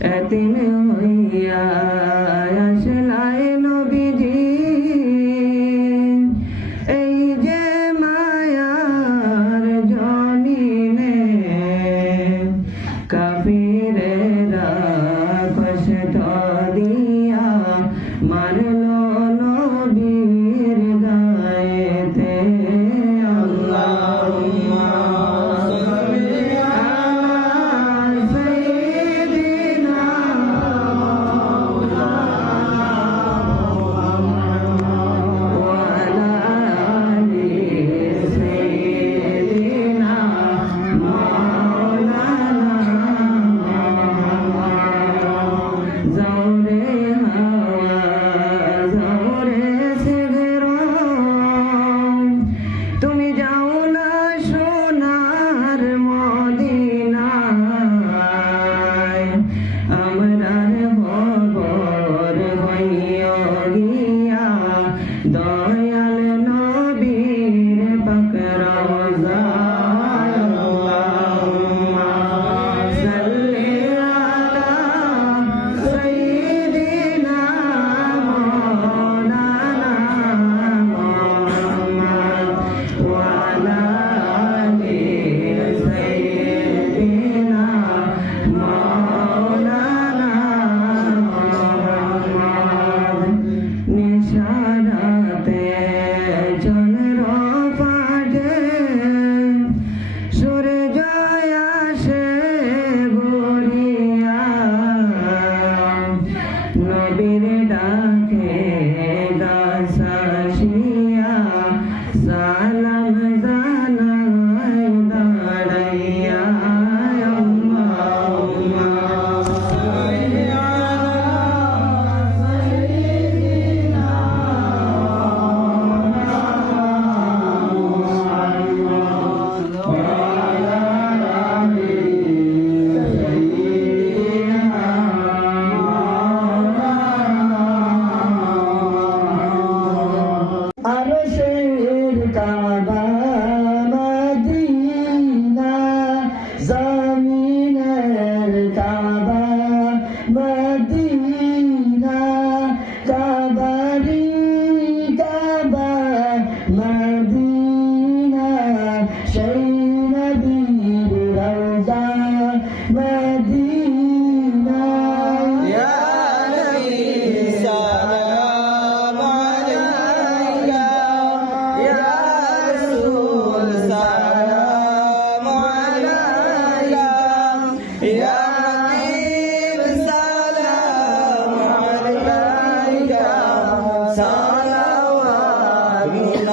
এতিম হইয়া আসলাই নবীজি এই যে মায়ার জমিনে কাফিরেরা কষ্ট দিয়া মারল নবীর গায়েতে আল্লাহুম্মা সাল্লি আলা সাইয়্যিদিনা মাওলানা মুহাম্মদ ওয়া আলা আলি সাইয়্যিদিনা মাওলানা জওরে হাওয়া জওরে সিগরম তুমি যাও না সোনার মদিনায় আমরার খবর হইয়া গিয়া দয়াল নবীর পাক রওজায় আল্লাহুম্মা সাল্লি আলা সাইয়্যিদিনা মাওলানা মুহাম্মদ ওয়া আলা আলি সাইয়্যিদিনা মাওলানা মুহাম্মদ নিশানাতে চন্দ্র পাটে সূর্য আসে গড়িয়া নবীর ডাকে দাসাসিয়া সালাম জানাই দাঁড়াইয়া আল্লাহুম্মা সাল্লি আলা সাইয়্যিদিনা মুহাম্মদ ওয়া আলা আলি সাইয়্যিদিনা আরশের কাবা মদিনা জমিনের কাবা মদিনা কাবারি কাবা মদিনা সেই নবীর রওজা মদিনা ইয়া নবী সালাম আলাইকা ইয়া রাসূল সালাম আলাইকা ইয়া হাবিব সালাম আলাইকা সালাওয়াতুল্লাহ